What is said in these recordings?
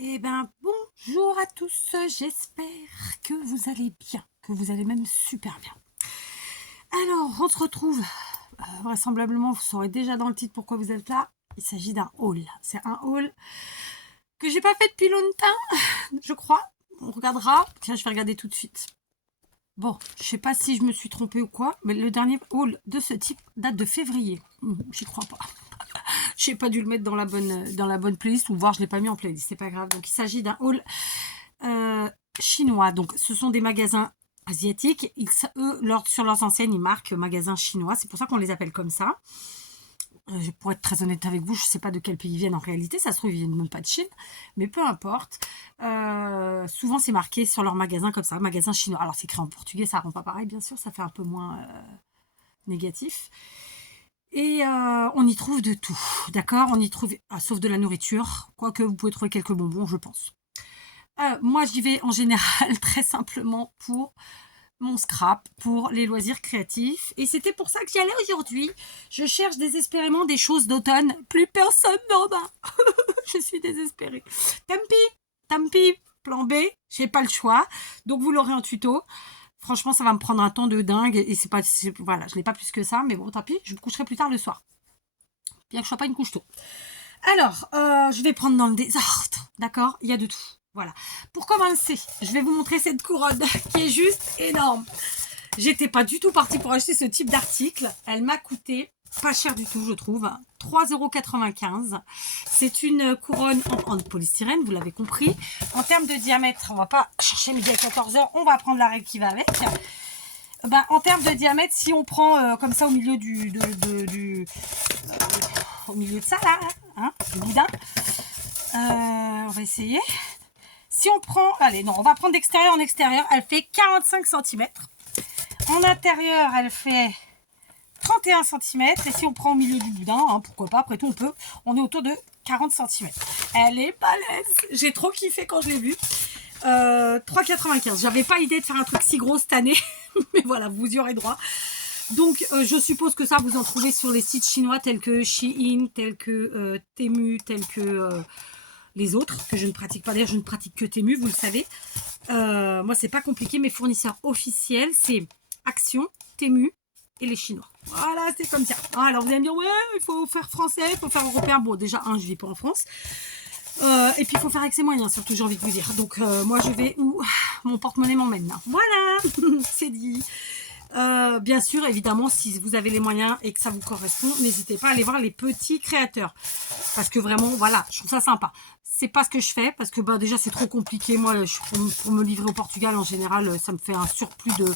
Eh ben, bonjour à tous, j'espère que vous allez bien, que vous allez même super bien. Alors, on se retrouve, vraisemblablement, vous saurez déjà dans le titre pourquoi vous êtes là. Il s'agit d'un haul. C'est un haul que j'ai pas fait depuis longtemps, je crois. On regardera. Tiens, je vais regarder tout de suite. Bon, je sais pas si je me suis trompée ou quoi, mais le dernier haul de ce type date de février. J'y crois pas. J'ai pas dû le mettre dans la bonne playlist, ou voir je l'ai pas mis en playlist, c'est pas grave. Donc il s'agit d'un haul chinois. Donc ce sont des magasins asiatiques. Eux, sur leurs enseignes, ils marquent magasins chinois. C'est pour ça qu'on les appelle comme ça. Pour être très honnête avec vous, je ne sais pas de quel pays ils viennent en réalité. Ça se trouve, ils viennent même pas de Chine. Mais peu importe. Souvent, c'est marqué sur leur magasin comme ça, magasin chinois. Alors c'est écrit en portugais, ça rend pas pareil, bien sûr. Ça fait un peu moins négatif. Et on y trouve de tout, d'accord. On y trouve, sauf de la nourriture, quoique vous pouvez trouver quelques bonbons, je pense. Moi, j'y vais en général très simplement pour mon scrap, pour les loisirs créatifs. Et c'était pour ça que j'y allais aujourd'hui. Je cherche désespérément des choses d'automne. Plus personne n'en a. Je suis désespérée. Tant pis, plan B, j'ai pas le choix. Donc vous l'aurez en tuto. Franchement, ça va me prendre un temps de dingue. Et voilà, je n'ai pas plus que ça. Mais bon, tant pis, je me coucherai plus tard le soir. Bien que je sois pas une couche tôt. Alors, je vais prendre dans le désordre. D'accord. Il y a de tout. Voilà. Pour commencer, je vais vous montrer cette couronne qui est juste énorme. J'étais pas du tout partie pour acheter ce type d'article. Elle m'a coûté pas cher du tout, je trouve. 3,95 €. C'est une couronne en polystyrène, vous l'avez compris. En termes de diamètre, on va pas chercher midi à 14 h, on va prendre la règle qui va avec. Ben, en termes de diamètre, si on prend comme ça au milieu au milieu de ça là, hein, du boudin, on va essayer. Si on prend, allez, non, on va prendre d'extérieur en extérieur, elle fait 45 cm. En intérieur, elle fait 31 cm. Et si on prend au milieu du boudin, hein, pourquoi pas, après tout, on est autour de 40 cm. Elle est balèze. J'ai trop kiffé quand je l'ai vue. 3,95 €. J'avais pas idée de faire un truc si gros cette année. Mais voilà, vous y aurez droit. Donc, je suppose que ça, vous en trouvez sur les sites chinois tels que Shein, tels que Temu, tels que les autres, que je ne pratique pas. D'ailleurs, je ne pratique que Temu, vous le savez. Moi, c'est pas compliqué. Mes fournisseurs officiels, c'est Action, Temu et les Chinois. Voilà, c'est comme ça. Alors, vous allez me dire, ouais, il faut faire français, il faut faire européen. Bon, déjà, je vis pas en France. Et puis, il faut faire avec ses moyens, surtout, j'ai envie de vous dire. Donc, moi, je vais où mon porte-monnaie m'emmène. Voilà, c'est dit. Bien sûr, évidemment, si vous avez les moyens et que ça vous correspond, n'hésitez pas à aller voir les petits créateurs. Parce que vraiment, voilà, je trouve ça sympa. C'est pas ce que je fais, parce que bah, déjà, c'est trop compliqué. Moi, pour me livrer au Portugal, en général, ça me fait un surplus de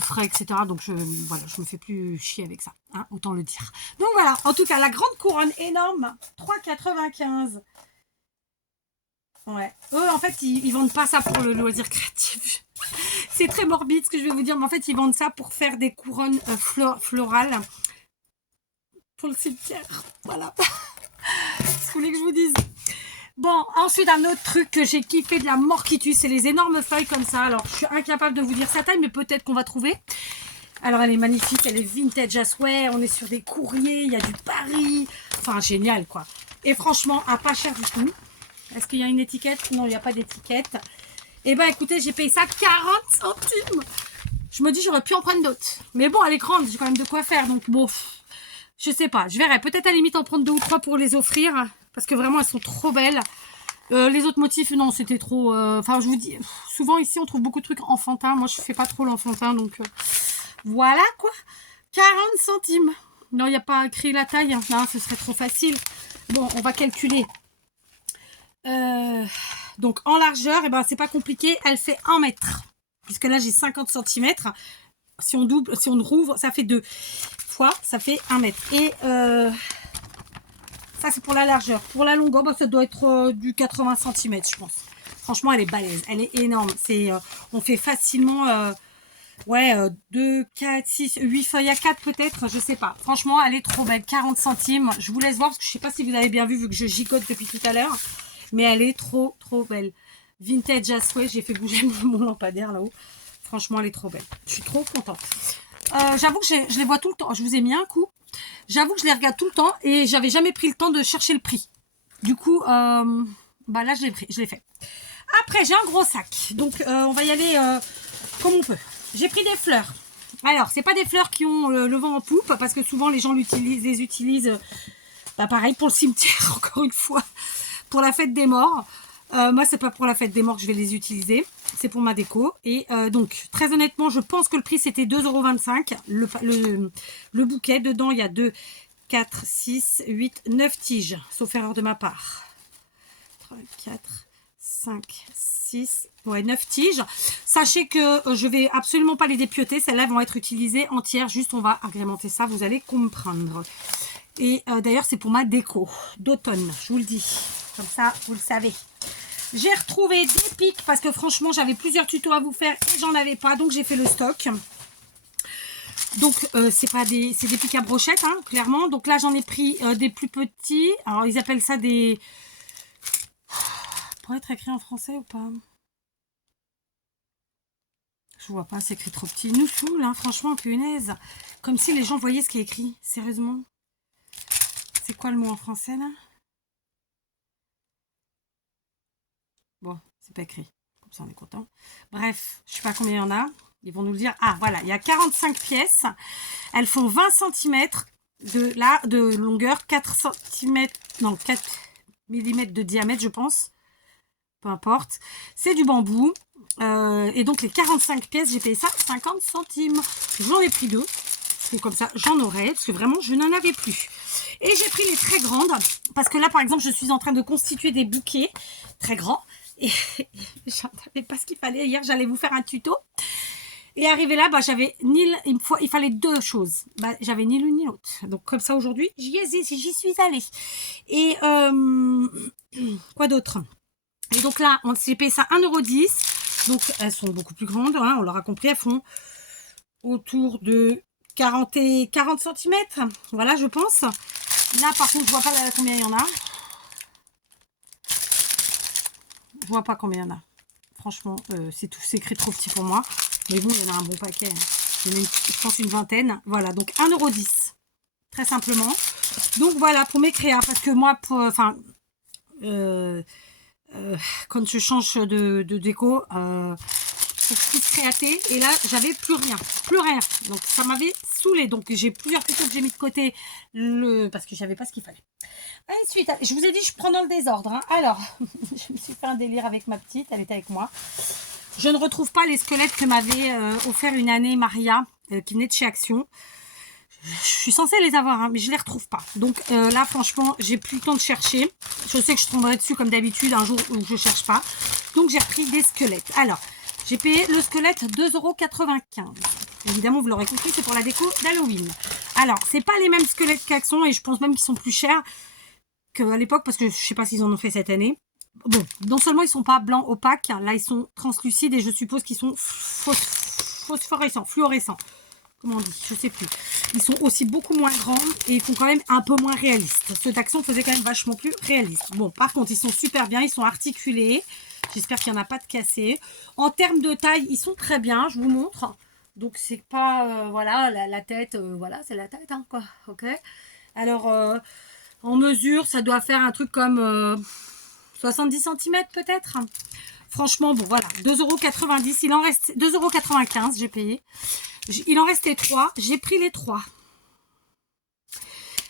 frais, etc. Donc, voilà, je me fais plus chier avec ça, hein, autant le dire. Donc, voilà, en tout cas, la grande couronne énorme, 3,95 €. Ouais. Eux, en fait, ils vendent pas ça pour le loisir créatif. C'est très morbide ce que je vais vous dire, mais en fait, ils vendent ça pour faire des couronnes florales pour le cimetière. Voilà. Ce que vous voulez que je vous dise. Bon, ensuite, un autre truc que j'ai kiffé de la mort qui tue, c'est les énormes feuilles comme ça. Alors, je suis incapable de vous dire sa taille, mais peut-être qu'on va trouver. Alors, elle est magnifique, elle est vintage as well. On est sur des courriers, il y a du Paris. Enfin, génial, quoi. Et franchement, à pas cher du tout. Est-ce qu'il y a une étiquette? Non, il n'y a pas d'étiquette. Eh ben, écoutez, j'ai payé ça 40 centimes. Je me dis, j'aurais pu en prendre d'autres. Mais bon, elle est grande, j'ai quand même de quoi faire. Donc, bon, je sais pas. Je verrai. Peut-être à la limite en prendre 2 ou 3 pour les offrir. Parce que vraiment, elles sont trop belles. Les autres motifs, non, c'était trop... Enfin, je vous dis, souvent ici, on trouve beaucoup de trucs enfantins. Moi, je fais pas trop l'enfantin. Donc, voilà, quoi. 40 centimes. Non, il n'y a pas écrit la taille. Non, ce serait trop facile. Bon, on va calculer. Donc en largeur, et ben c'est pas compliqué, elle fait 1 mètre. Puisque là j'ai 50 cm. Si on double, si on rouvre, ça fait 2 fois, ça fait 1 mètre. Et ça c'est pour la largeur. Pour la longueur, bah, ça doit être du 80 cm, je pense. Franchement, elle est balèze, elle est énorme. On fait facilement 2, 4, 6, 8 feuilles à 4 peut-être, je sais pas. Franchement, elle est trop belle, 40 centimes. Je vous laisse voir parce que je sais pas si vous avez bien vu que je gigote depuis tout à l'heure. Mais elle est trop belle. Vintage as well. J'ai fait bouger mon lampadaire là-haut. Franchement, elle est trop belle. Je suis trop contente. J'avoue que je les vois tout le temps. Je vous ai mis un coup. J'avoue que je les regarde tout le temps et j'avais jamais pris le temps de chercher le prix. Du coup, bah là, je l'ai fait. Après, j'ai un gros sac. Donc, on va y aller comme on peut. J'ai pris des fleurs. Alors, c'est pas des fleurs qui ont le vent en poupe, parce que souvent, les gens les utilisent, bah, pareil, pour le cimetière, encore une fois, pour la fête des morts. Moi, c'est pas pour la fête des morts que je vais les utiliser. C'est pour ma déco. Et donc, très honnêtement, je pense que le prix, c'était 2,25 €. Le bouquet, dedans, il y a 2, 4, 6, 8, 9 tiges. Sauf erreur de ma part. 3, 4, 5, 6, ouais, 9 tiges. Sachez que je vais absolument pas les dépioter. Celles-là vont être utilisées entières. Juste, on va agrémenter ça. Vous allez comprendre. Et d'ailleurs, c'est pour ma déco d'automne. Je vous le dis. Comme ça, vous le savez. J'ai retrouvé des pics parce que franchement, j'avais plusieurs tutos à vous faire et j'en avais pas. Donc, j'ai fait le stock. Donc, c'est des pics à brochette, hein, clairement. Donc là, j'en ai pris des plus petits. Alors, ils appellent ça des... Pour être écrit en français ou pas? Je vois pas, c'est écrit trop petit. Ils nous saoule, hein, franchement, punaise. Comme si les gens voyaient ce qui est écrit. Sérieusement. C'est quoi le mot en français, là? Bon, c'est pas écrit. Comme ça, on est content. Bref, je sais pas combien il y en a. Ils vont nous le dire. Ah, voilà, il y a 45 pièces. Elles font 20 cm de longueur, 4 cm, non, 4 mm de diamètre, je pense. Peu importe. C'est du bambou. Et donc, les 45 pièces, j'ai payé ça 50 centimes. J'en ai pris 2. Parce que comme ça, j'en aurai. Parce que vraiment, je n'en avais plus. Et j'ai pris les très grandes. Parce que là, par exemple, je suis en train de constituer des bouquets très grands. Et j'en avais pas ce qu'il fallait. Hier, j'allais vous faire un tuto. Et arrivé là, bah, j'avais ni il fallait deux choses. Bah, j'avais ni l'une ni l'autre. Donc comme ça aujourd'hui, j'y suis allée. Et quoi d'autre? Et donc là, on s'est payé ça 1,10 €. Donc elles sont beaucoup plus grandes, hein, on l'aura compris, elles font autour de 40 cm. Voilà, je pense. Là, par contre, je vois pas combien il y en a. Je vois pas combien il y en a. Franchement, c'est écrit trop petit pour moi. Mais bon, il y en a un bon paquet. Il y en a je pense une vingtaine. Voilà, donc 1,10 €. Très simplement. Donc voilà, pour mes créas. Parce que moi, quand je change de déco, faut que je puisse créater. Et là, j'avais plus rien. Plus rien. Donc ça m'avait saoulé. Donc j'ai plusieurs tutos que j'ai mis de côté parce que je savais pas ce qu'il fallait. Ensuite, je vous ai dit, je prends dans le désordre. Hein. Alors, je me suis fait un délire avec ma petite. Elle était avec moi. Je ne retrouve pas les squelettes que m'avait offert une année Maria, qui venait de chez Action. Je suis censée les avoir, hein, mais je les retrouve pas. Donc là, franchement, j'ai plus le temps de chercher. Je sais que je tomberai dessus comme d'habitude un jour où je cherche pas. Donc j'ai repris des squelettes. Alors, j'ai payé le squelette 2,95 €. Évidemment, vous l'aurez compris, c'est pour la déco d'Halloween. Alors, c'est pas les mêmes squelettes qu'Action et je pense même qu'ils sont plus chers qu'à l'époque parce que je sais pas s'ils en ont fait cette année. Bon, non seulement ils sont pas blancs opaques, là ils sont translucides et je suppose qu'ils sont phosphorescents, fluorescents. Comment on dit? Je sais plus. Ils sont aussi beaucoup moins grands et ils font quand même un peu moins réalistes. Ceux d'Action faisaient quand même vachement plus réalistes. Bon, par contre, ils sont super bien, ils sont articulés. J'espère qu'il n'y en a pas de cassés. En termes de taille, ils sont très bien, je vous montre. Donc c'est pas, voilà, la tête, voilà, c'est la tête, hein, quoi, ok. Alors, en mesure, ça doit faire un truc comme 70 cm peut-être. Franchement, bon, voilà, 2,90 €. Il en reste 2,95 € j'ai payé. Il en restait 3. J'ai pris les 3.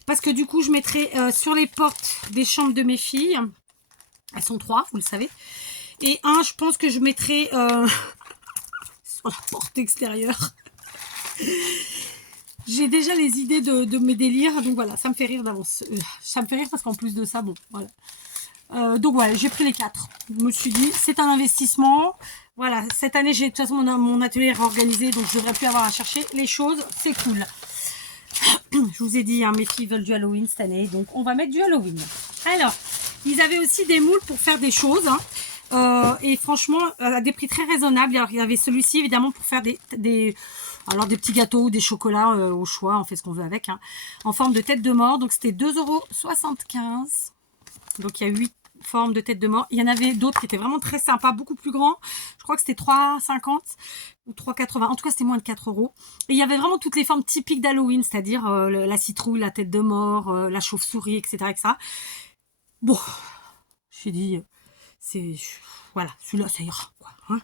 Parce que du coup, je mettrai sur les portes des chambres de mes filles. Elles sont 3, vous le savez. Et un, je pense que je mettrai sur la porte extérieure. J'ai déjà les idées de mes délires. Donc voilà, ça me fait rire d'avance. Ça me fait rire parce qu'en plus de ça, bon, voilà. Donc voilà, j'ai pris les 4. Je me suis dit, c'est un investissement. Voilà, cette année, de toute façon, mon atelier est réorganisé, donc je ne devrais plus avoir à chercher les choses. C'est cool. Je vous ai dit, hein, mes filles veulent du Halloween cette année, donc on va mettre du Halloween. Alors, ils avaient aussi des moules pour faire des choses. Hein, et franchement, à des prix très raisonnables. Alors, il y avait celui-ci, évidemment, pour faire des petits gâteaux ou des chocolats au choix. On fait ce qu'on veut avec. Hein, en forme de tête de mort. Donc, c'était 2,75 €. Donc, il y a 8 formes de tête de mort. Il y en avait d'autres qui étaient vraiment très sympas, beaucoup plus grands. Je crois que c'était 3,50 ou 3,80. En tout cas, c'était moins de 4 €. Et il y avait vraiment toutes les formes typiques d'Halloween, c'est-à-dire la citrouille, la tête de mort, la chauve-souris, etc., etc. Bon, J'ai dit, c'est... Voilà, celui-là, ça ira, quoi. Hein.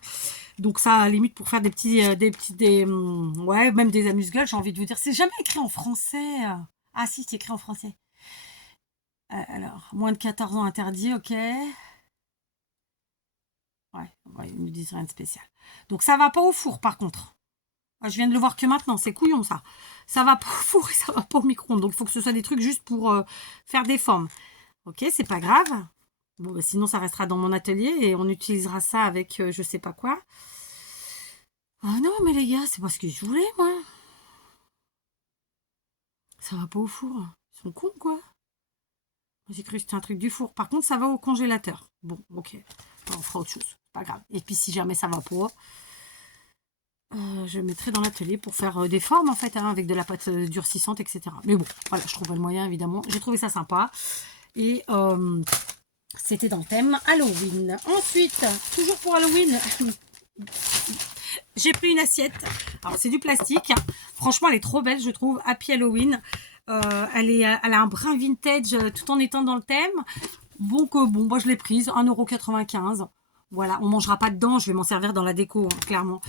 Donc ça, à la limite, pour faire des petits... ouais, même des amuse-gueules, j'ai envie de vous dire. C'est jamais écrit en français. Ah si, c'est écrit en français. Alors, moins de 14 ans interdit, ok. Ouais, ils me disent rien de spécial. Donc ça va pas au four, par contre. Je viens de le voir que maintenant, c'est couillon ça. Ça va pas au four et ça va pas au micro-ondes. Donc il faut que ce soit des trucs juste pour faire des formes. Ok, c'est pas grave. Bon, bah, sinon ça restera dans mon atelier et on utilisera ça avec je sais pas quoi. Ah non, mais les gars, c'est pas ce que je voulais, moi. Ça va pas au four. Ils sont cons, quoi. J'ai cru que c'était un truc du four. Par contre, ça va au congélateur. Bon, ok. On fera autre chose. Pas grave. Et puis si jamais ça va pas, je mettrai dans l'atelier pour faire des formes en fait, hein, avec de la pâte durcissante, etc. Mais bon, voilà, je trouverai le moyen évidemment. J'ai trouvé ça sympa. Et c'était dans le thème Halloween. Ensuite, toujours pour Halloween, j'ai pris une assiette. Alors c'est du plastique. Franchement, elle est trop belle, je trouve. Happy Halloween. Elle a un brin vintage tout en étant dans le thème. Donc bon, moi je l'ai prise, 1,95 €. Voilà, on mangera pas dedans, je vais m'en servir dans la déco, hein, clairement.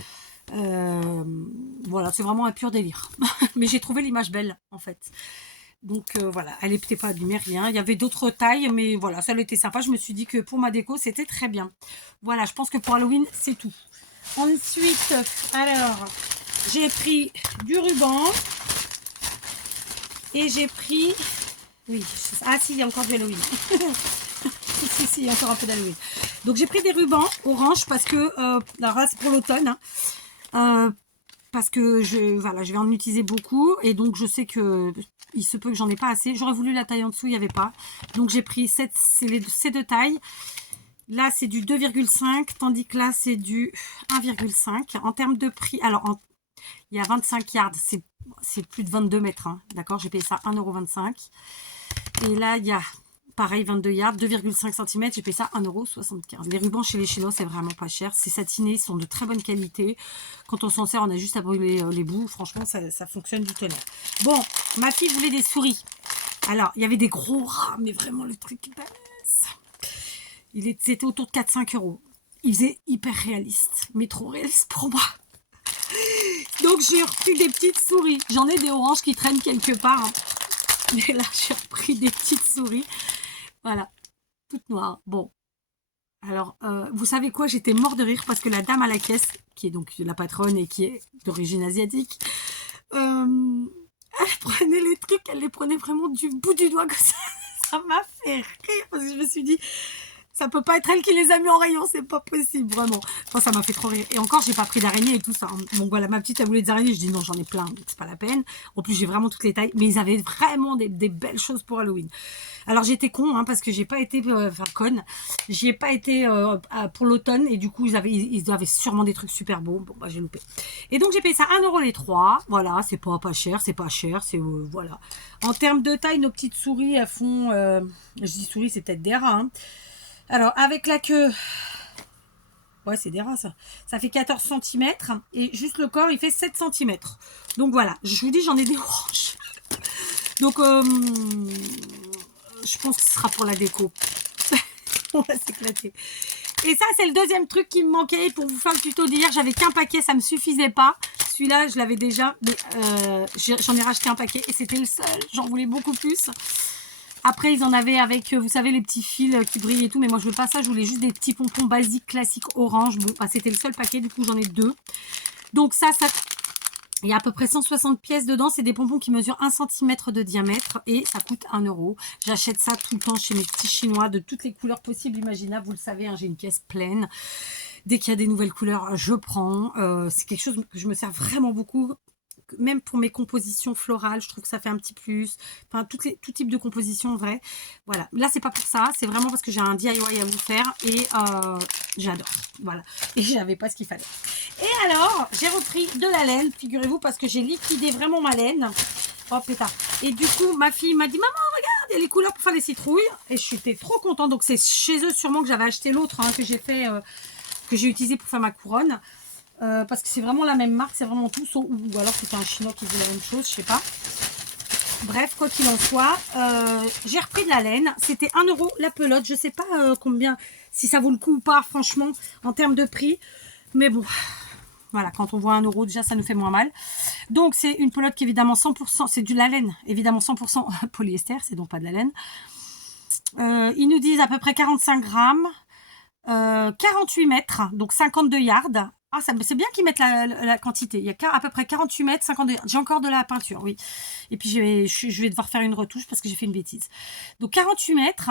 Voilà, c'est vraiment un pur délire. Mais j'ai trouvé l'image belle, en fait. Donc voilà, elle n'était pas abîmée, rien. Il y avait d'autres tailles, mais voilà, ça était sympa. Je me suis dit que pour ma déco, c'était très bien. Voilà, je pense que pour Halloween, c'est tout. Ensuite, alors, j'ai pris du ruban. Et j'ai pris... Oui, ah si, il y a encore du Halloween. si, il y a encore un peu d'Halloween. Donc j'ai pris des rubans orange parce que... alors là, c'est pour l'automne. Hein. Parce que voilà, je vais en utiliser beaucoup. Et donc je sais que il se peut que j'en ai pas assez. J'aurais voulu la taille en dessous, il n'y avait pas. Donc j'ai pris ces deux tailles. Là, c'est du 2,5, tandis que là, c'est du 1,5. En termes de prix, alors, il y a 25 yards, c'est plus de 22 mètres, hein, d'accord. J'ai payé ça 1,25 €. Et là, il y a, pareil, 22 yards, 2,5 cm, j'ai payé ça 1,75 €. Les rubans chez les Chinois, c'est vraiment pas cher. C'est satiné, ils sont de très bonne qualité. Quand on s'en sert, on a juste à brûler les bouts. Franchement, ça fonctionne du tonnerre. Bon, ma fille voulait des souris. Alors, il y avait des gros rats, mais vraiment le truc balèze. C'était autour de 4-5 €. Il faisait hyper réaliste, mais trop réaliste pour moi. Donc j'ai repris des petites souris. J'en ai des oranges qui traînent quelque part. Hein. Mais là, j'ai repris des petites souris. Voilà, toutes noires. Bon. Alors, vous savez quoi? J'étais mort de rire parce que la dame à la caisse, qui est donc la patronne et qui est d'origine asiatique, elle prenait les trucs, elle les prenait vraiment du bout du doigt comme ça. Ça m'a fait rire parce que je me suis dit... Ça peut pas être elle qui les a mis en rayon, c'est pas possible, vraiment. Enfin, ça m'a fait trop rire. Et encore, j'ai pas pris d'araignée et tout ça. Donc voilà, ma petite, elle voulait des araignées. Je dis non, j'en ai plein, donc c'est pas la peine. En plus, j'ai vraiment toutes les tailles. Mais ils avaient vraiment des belles choses pour Halloween. Alors, j'étais con, hein, parce que j'ai pas été, enfin, conne. J'y ai pas été pour l'automne. Et du coup, ils avaient sûrement des trucs super beaux. Bon, bah, j'ai loupé. Et donc, j'ai payé ça 1 € les 3. Voilà, c'est pas cher, c'est pas cher. C'est, voilà. En termes de taille, nos petites souris, elles font, je dis souris, c'est peut-être des rats, hein. Alors, avec la queue, ouais, c'est des rats, ça. Ça fait 14 cm. Et juste le corps, il fait 7 cm. Donc, voilà. Je vous dis, j'en ai des oranges. Donc, je pense que ce sera pour la déco. On va s'éclater. Et ça, c'est le deuxième truc qui me manquait. Pour vous faire le tuto d'hier, j'avais qu'un paquet. Ça ne me suffisait pas. Celui-là, je l'avais déjà. Mais j'en ai racheté un paquet. Et c'était le seul. J'en voulais beaucoup plus. Après, ils en avaient avec, vous savez, les petits fils qui brillent et tout. Mais moi, je veux pas ça. Je voulais juste des petits pompons basiques, classiques, orange. Bon, bah, c'était le seul paquet. Du coup, j'en ai 2. Donc ça... Il y a à peu près 160 pièces dedans. C'est des pompons qui mesurent 1 cm de diamètre. Et ça coûte 1 €. J'achète ça tout le temps chez mes petits Chinois. De toutes les couleurs possibles, imaginables. Vous le savez, hein, j'ai une pièce pleine. Dès qu'il y a des nouvelles couleurs, je prends. C'est quelque chose que je me sers vraiment beaucoup. Même pour mes compositions florales, je trouve que ça fait un petit plus. Enfin, tout type de composition, en vrai. Voilà. Là, c'est pas pour ça. C'est vraiment parce que j'ai un DIY à vous faire. Et j'adore. Voilà. Et j'avais pas ce qu'il fallait. Et alors, j'ai repris de la laine, figurez-vous, parce que j'ai liquidé vraiment ma laine. Oh, pétard. Et du coup, ma fille m'a dit, maman, regarde, il y a les couleurs pour faire les citrouilles. Et j'étais trop contente. Donc, c'est chez eux sûrement que j'avais acheté l'autre, hein, que j'ai fait, que j'ai utilisé pour faire ma couronne. Parce que c'est vraiment la même marque, c'est vraiment tout, ou alors c'était un chinois qui faisait la même chose, je sais pas. Bref, quoi qu'il en soit, j'ai repris de la laine. C'était 1 euro la pelote. Je sais pas combien, si ça vaut le coup ou pas, franchement, en termes de prix. Mais bon, voilà, quand on voit 1 euro, déjà, ça nous fait moins mal. Donc, c'est une pelote qui est évidemment 100%, c'est de la laine, évidemment 100% polyester, c'est donc pas de la laine. Ils nous disent à peu près 45 grammes, 48 mètres, donc 52 yards. Ah, c'est bien qu'ils mettent la quantité. Il y a à peu près 48 mètres, 52 yards. J'ai encore de la peinture, oui. Et puis, je vais devoir faire une retouche parce que j'ai fait une bêtise. Donc, 48 mètres.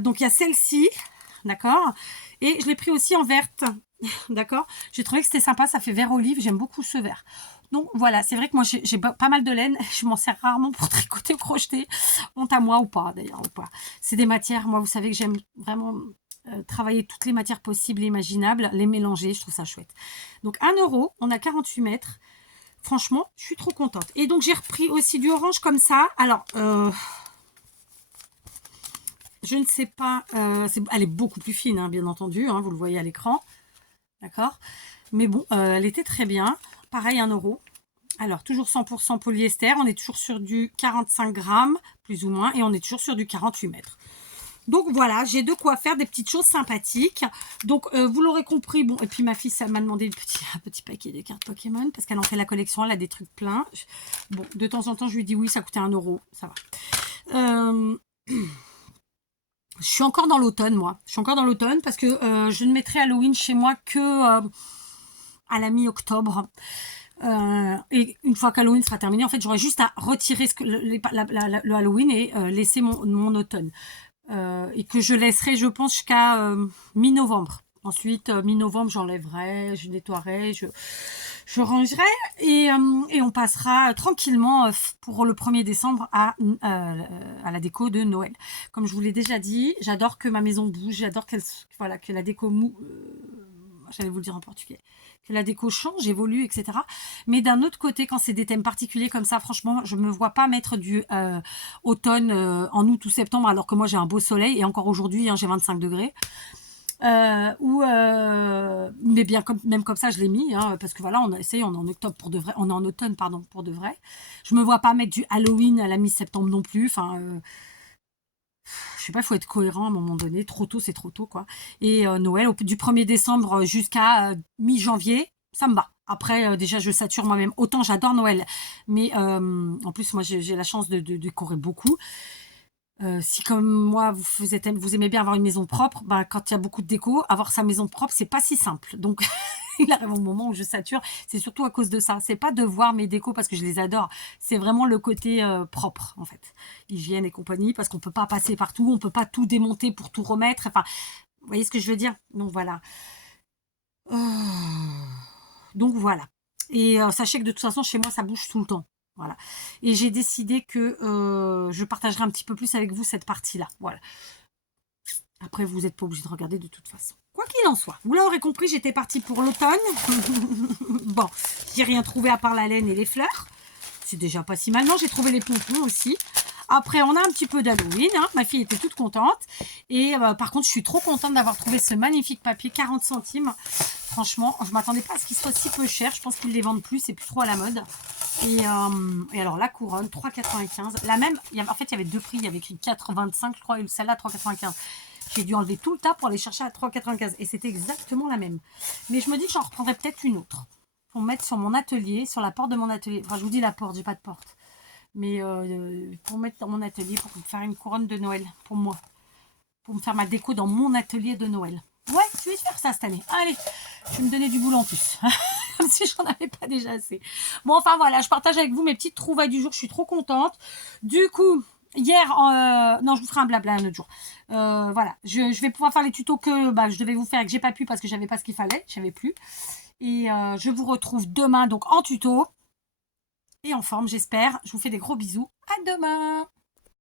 Donc, il y a celle-ci, d'accord. Et je l'ai pris aussi en verte, d'accord. J'ai trouvé que c'était sympa. Ça fait vert olive. J'aime beaucoup ce vert. Donc, voilà. C'est vrai que moi, j'ai pas mal de laine. Je m'en sers rarement pour tricoter ou crocheter. Honte à moi ou pas, d'ailleurs, ou pas. C'est des matières, moi, vous savez que j'aime vraiment... travailler toutes les matières possibles et imaginables, les mélanger, je trouve ça chouette. Donc 1 euro, on a 48 mètres. Franchement, je suis trop contente. Et donc j'ai repris aussi du orange comme ça. Alors, je ne sais pas, elle est beaucoup plus fine, hein, bien entendu, hein, vous le voyez à l'écran. D'accord. Mais bon, elle était très bien. Pareil, 1 euro. Alors, toujours 100% polyester. On est toujours sur du 45 grammes, plus ou moins. Et on est toujours sur du 48 mètres. Donc voilà, j'ai de quoi faire des petites choses sympathiques. Donc vous l'aurez compris, bon, et puis ma fille, ça m'a demandé un petit paquet de cartes Pokémon, parce qu'elle en fait la collection, elle a des trucs pleins. Bon, de temps en temps, je lui dis oui, ça coûtait 1 euro, ça va. Je suis encore dans l'automne, moi. Je suis encore dans l'automne, parce que je ne mettrai Halloween chez moi que à la mi-octobre. Et une fois qu'Halloween sera terminé, en fait, j'aurai juste à retirer le Halloween et laisser mon automne. Et que je laisserai, je pense, jusqu'à mi-novembre. Ensuite, mi-novembre, j'enlèverai, je nettoierai, je rangerai et on passera tranquillement pour le 1er décembre à la déco de Noël. Comme je vous l'ai déjà dit, j'adore que ma maison bouge, j'adore voilà, que la déco j'allais vous le dire en portugais, que la déco change, évolue, etc. Mais d'un autre côté, quand c'est des thèmes particuliers comme ça, franchement, je me vois pas mettre du automne en août ou septembre, alors que moi j'ai un beau soleil, et encore aujourd'hui, hein, j'ai 25 degrés. Mais bien même comme ça je l'ai mis, hein, parce que voilà, on a essayé, on est en octobre pour de vrai, on est en automne pardon pour de vrai. Je me vois pas mettre du Halloween à la mi-septembre non plus, enfin je sais pas, il faut être cohérent à un moment donné. Trop tôt, c'est trop tôt, quoi. Et Noël, du 1er décembre jusqu'à mi-janvier, ça me va. Après, déjà, je sature moi-même. Autant j'adore Noël, mais en plus, moi, j'ai la chance de décorer beaucoup. Si comme moi, vous aimez bien avoir une maison propre, bah, quand il y a beaucoup de déco, avoir sa maison propre, c'est pas si simple. Donc, il arrive un moment où je sature. C'est surtout à cause de ça. C'est pas de voir mes décos parce que je les adore. C'est vraiment le côté propre, en fait. Hygiène et compagnie, parce qu'on peut pas passer partout. On peut pas tout démonter pour tout remettre. Enfin, vous voyez ce que je veux dire? Donc, voilà. Donc, voilà. Et sachez que de toute façon, chez moi, ça bouge tout le temps. Voilà. Et j'ai décidé que je partagerai un petit peu plus avec vous cette partie-là. Voilà. Après, vous n'êtes pas obligé de regarder de toute façon. Quoi qu'il en soit, vous l'aurez compris, j'étais partie pour l'automne. Bon, j'ai rien trouvé à part la laine et les fleurs. C'est déjà pas si mal. Non, j'ai trouvé les pompons aussi. Après, on a un petit peu d'Halloween. Hein. Ma fille était toute contente. Et par contre, je suis trop contente d'avoir trouvé ce magnifique papier, 40 centimes. Franchement, je ne m'attendais pas à ce qu'il soit si peu cher. Je pense qu'ils les vendent plus, c'est plus trop à la mode. Et alors, la couronne, 3,95. La même, en fait, il y avait deux prix. Il y avait écrit 4,25, je crois, et celle-là, 3,95. J'ai dû enlever tout le tas pour aller chercher à 3,95. Et c'était exactement la même. Mais je me dis que j'en reprendrai peut-être une autre. Pour mettre sur mon atelier, sur la porte de mon atelier. Enfin, je vous dis la porte, j'ai pas de porte. Mais pour mettre dans mon atelier, pour me faire une couronne de Noël, pour moi. Pour me faire ma déco dans mon atelier de Noël. Ouais, je vais faire ça cette année. Allez, je vais me donner du boulot en plus. Comme si j'en avais pas déjà assez. Bon, enfin voilà, je partage avec vous mes petites trouvailles du jour. Je suis trop contente. Du coup, hier, non, je vous ferai un blabla un autre jour. Voilà, je vais pouvoir faire les tutos que je devais vous faire et que j'ai pas pu parce que j'avais pas ce qu'il fallait. J'avais plus. Et je vous retrouve demain donc en tuto. Et en forme, j'espère. Je vous fais des gros bisous. À demain!